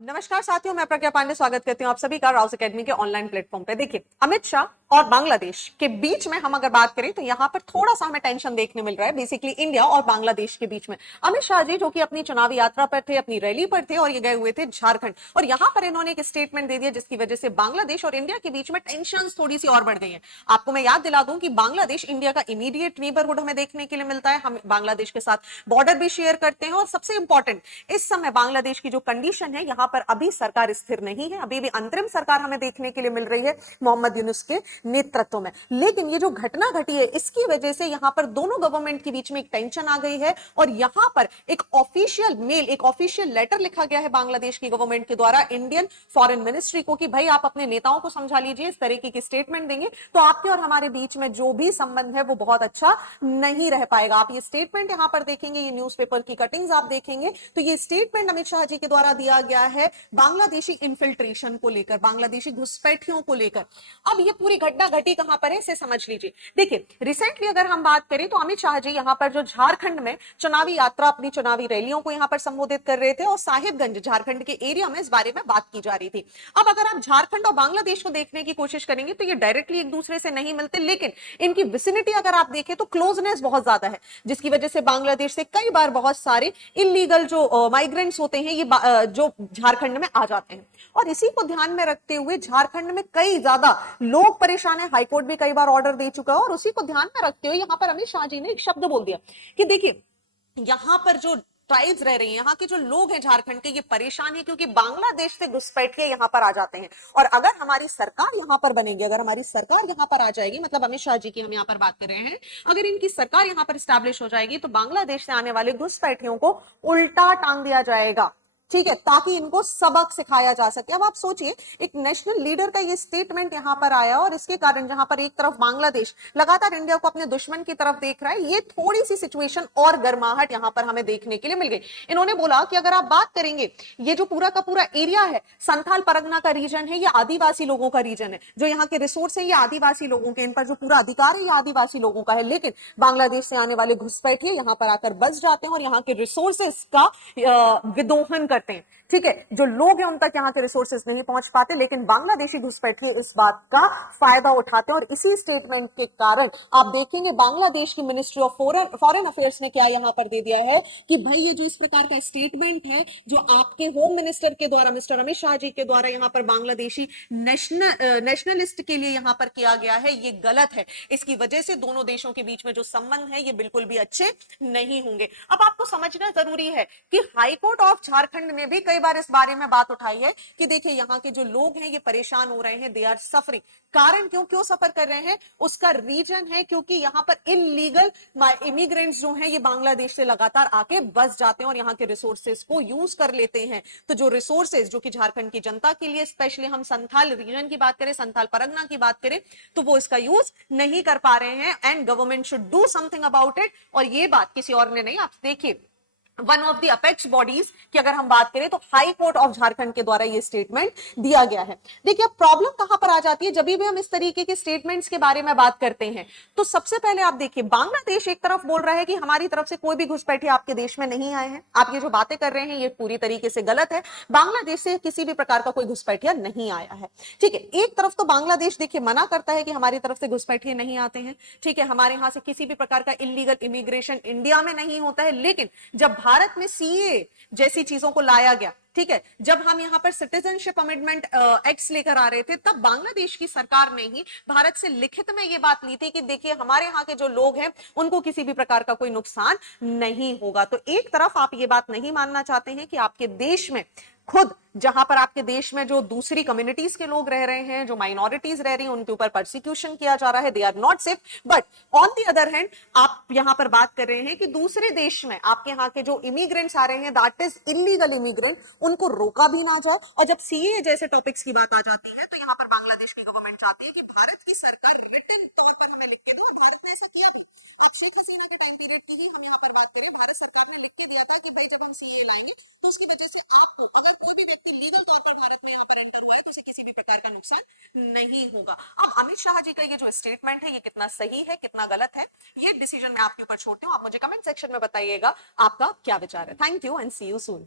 नमस्कार साथियों, मैं प्रज्ञा पांडे स्वागत करती हूं आप सभी का राउस एकेडमी के ऑनलाइन प्लेटफॉर्म पे। देखिए, अमित शाह और बांग्लादेश के बीच में हम अगर बात करें तो यहां पर थोड़ा सा हमें टेंशन देखने मिल रहा है, बेसिकली इंडिया और बांग्लादेश के बीच में। अमित शाह जी जो कि अपनी चुनावी यात्रा पर थे, अपनी रैली पर थे और ये गए हुए थे झारखंड, और यहां पर इन्होंने एक स्टेटमेंट दे दिया जिसकी वजह से बांग्लादेश और इंडिया के बीच में टेंशन थोड़ी सी और बढ़ गई है। आपको मैं याद दिला दूं कि बांग्लादेश इंडिया का इमीडिएट नेबरहुड हमें देखने के लिए मिलता है, हम बांग्लादेश के साथ बॉर्डर भी शेयर करते हैं, और सबसे इंपॉर्टेंट इस समय बांग्लादेश की जो कंडीशन है, यहां पर अभी सरकार स्थिर नहीं है, अभी भी अंतरिम सरकार हमें देखने के लिए मिल रही है मोहम्मद यूनुस के नेतृत्व में। लेकिन ये जो घटना घटी है इसकी वजह से यहां पर दोनों गवर्नमेंट के बीच में एक टेंशन आ गई है, और यहां पर एक ऑफिशियल मेल, एक ऑफिशियल लेटर लिखा गया है बांग्लादेश की गवर्नमेंट के द्वारा इंडियन फॉरेन मिनिस्ट्री को कि भाई आप अपने नेताओं को समझा लीजिए, इस तरीके की स्टेटमेंट देंगे तो आपके और हमारे बीच में जो भी संबंध है वो बहुत अच्छा नहीं रह पाएगा। आप ये स्टेटमेंट यहां पर देखेंगे, ये न्यूज़पेपर की कटिंग्स आप देखेंगे तो ये स्टेटमेंट अमित शाह जी के द्वारा दिया गया है बांग्लादेशी इन्फिल्ट्रेशन को लेकर, बांग्लादेशी घुसपैठियों को लेकर। अब ये पूरी घटना घटी कहां पर है इसे समझ लीजिए। देखिए, रिसेंटली अगर हम बात करें तो अमित शाह जी यहां पर जो झारखंड में चुनावी यात्रा, अपनी चुनावी रैलियों को यहां पर संबोधित कर रहे थे, और साहिबगंज झारखंड के एरिया में इस बारे में बात की जा रही थी। अब अगर आप झारखंड और बांग्लादेश को देखने की कोशिश करेंगे तो ये डायरेक्टली एक दूसरे से नहीं मिलते, लेकिन इनकी विसिनिटी अगर आप देखें तो क्लोजनेस बहुत ज्यादा है, जिसकी वजह से बांग्लादेश से कई बार बहुत सारे इलीगल जो माइग्रेंट्स होते हैं ये जो झारखंड में आ जाते हैं। और इसी को ध्यान में रखते हुए झारखंड में कई ज्यादा लोग परेशान है, हाईकोर्ट भी कई बार ऑर्डर दे चुका है, और उसी को ध्यान में रखते हुए यहां पर अमित शाह जी ने एक शब्द बोल दिया कि देखिए, यहां पर जो ट्राइब्स रह रही हैं, यहाँ के जो लोग हैं झारखंड के, ये परेशान है क्योंकि बांग्लादेश से घुसपैठ के यहाँ पर आ जाते हैं। और अगर हमारी सरकार यहाँ पर बनेगी, अगर हमारी सरकार यहाँ पर आ जाएगी, मतलब अमित शाह जी की हम यहाँ पर बात कर रहे हैं, अगर इनकी सरकार यहाँ पर स्टैब्लिश हो जाएगी तो बांग्लादेश से आने वाले घुसपैठियों को उल्टा टांग दिया जाएगा, ठीक है, ताकि इनको सबक सिखाया जा सके। अब आप सोचिए, एक नेशनल लीडर का ये स्टेटमेंट यहां पर आया, और इसके कारण जहां पर एक तरफ बांग्लादेश लगातार इंडिया को अपने दुश्मन की तरफ देख रहा है, ये थोड़ी सी सिचुएशन और गर्माहट यहां पर हमें देखने के लिए मिल गई। इन्होंने बोला कि अगर आप बात करेंगे, ये जो पूरा का पूरा एरिया है संथाल परगना का रीजन है, ये आदिवासी लोगों का रीजन है, जो यहाँ के रिसोर्स है ये आदिवासी लोगों के, इन पर जो पूरा अधिकार है ये आदिवासी लोगों का है। लेकिन बांग्लादेश से आने वाले घुसपैठिए यहाँ पर आकर बस जाते हैं और यहाँ के रिसोर्सेस का विदोहन करते हैं, ठीक है, जो लोग हैं उन तक यहाँ के रिसोर्सेज नहीं पहुंच पाते, लेकिन बांग्लादेशी घुसपैठिए इस बात का फायदा उठाते हैं। और इसी स्टेटमेंट के कारण आप देखेंगे बांग्लादेश की मिनिस्ट्री ऑफ फॉरेन अफेयर्स ने क्या यहाँ पर दे दिया है कि भाई ये जो इस प्रकार का स्टेटमेंट है जो आपके होम मिनिस्टर के द्वारा, मिस्टर अमित शाह जी के द्वारा यहाँ पर बांग्लादेशी नेशनलिस्ट के लिए यहाँ पर किया गया है, ये गलत है। इसकी वजह से दोनों देशों के बीच में जो संबंध है ये बिल्कुल भी अच्छे नहीं होंगे। अब आपको समझना जरूरी है कि हाईकोर्ट ऑफ झारखंड ने भी कई बार इस बारे में बात उठाई है कि देखिए, यहाँ के जो लोग हैं ये परेशान हो रहे हैं, दे आर सफरिंग। कारण क्यों क्यों सफर कर रहे हैं, उसका रीजन है क्योंकि यहाँ पर इलीगल इमिग्रेंट्स जो हैं ये बांग्लादेश से लगातार आके बस जाते हैं और यहाँ के रिसोर्सेज को यूज कर लेते हैं। तो जो रिसोर्सेज जो कि झारखंड की जनता के लिए, स्पेशली हम संथाल रीजन की बात करें, संथाल परगना की बात करें, तो वो इसका यूज नहीं कर पा रहे हैं, and government should do something about it. और ये बात किसी और ने नहीं, आप देखिए one of the apex bodies की अगर हम बात करें तो हाई कोर्ट ऑफ झारखंड के द्वारा ये स्टेटमेंट दिया गया है। देखिए, अब प्रॉब्लम कहां पर आ जाती है जब भी हम इस तरीके के स्टेटमेंट्स के बारे में बात करते हैं, तो सबसे पहले आप देखिए, बांग्लादेश एक तरफ बोल रहा है कि हमारी तरफ से कोई भी घुसपैठिए आपके देश में नहीं आए हैं, आप ये जो बातें कर रहे हैं ये पूरी तरीके से गलत है, बांग्लादेश से किसी भी प्रकार का कोई घुसपैठिया नहीं आया है, ठीक है। एक तरफ तो बांग्लादेश देखिए मना करता है कि हमारी तरफ से घुसपैठिए नहीं आते हैं, ठीक है, हमारे यहां से किसी भी प्रकार का इलीगल इमिग्रेशन इंडिया में नहीं होता है। लेकिन जब भारत में सीए जैसी चीजों को लाया गया, ठीक है, जब हम यहां पर सिटीजनशिप अमेंडमेंट एक्ट्स लेकर आ रहे थे, तब बांग्लादेश की सरकार ने ही भारत से लिखित में यह बात ली थी कि देखिए, हमारे यहां के जो लोग हैं उनको किसी भी प्रकार का कोई नुकसान नहीं होगा। तो एक तरफ आप ये बात नहीं मानना चाहते हैं कि आपके देश में खुद, जहां पर आपके देश में जो दूसरी कम्युनिटीज के लोग रह रहे हैं, जो माइनॉरिटीज रह रही हैं, उनके ऊपर परसिक्यूशन किया जा रहा है, they are not safe. But on the other hand आप यहां पर बात कर रहे हैं कि दूसरे देश में आपके यहां के जो इमिग्रेंट्स आ रहे हैं, दैट इज इलीगल इमिग्रेंट, उनको रोका भी ना जाए। और जब सीए जैसे टॉपिक्स की बात आ जाती है तो यहां पर बांग्लादेश की गवर्नमेंट चाहती है कि भारत की सरकार रिटन तौर पर हमें लिख के दो, और भारत ने ऐसा किया भी। आप शेख हसीना के टाइम पीरियड की ही हम यहाँ पर बात करें, भारत सरकार ने लिख के दिया था कि भाई जब हम सीए लाएंगे तो उसकी वजह से आपको, अगर कोई भी व्यक्ति लीगल तौर पर भारत में यहाँ पर एंटर हुआ है, तो उसे किसी भी प्रकार का नुकसान नहीं होगा। अब अमित शाह जी का ये जो स्टेटमेंट है ये कितना सही है, कितना गलत है, ये डिसीजन मैं आपके ऊपर छोड़ती हूँ। आप मुझे कमेंट सेक्शन में बताइएगा आपका क्या विचार है। Thank you and see you soon.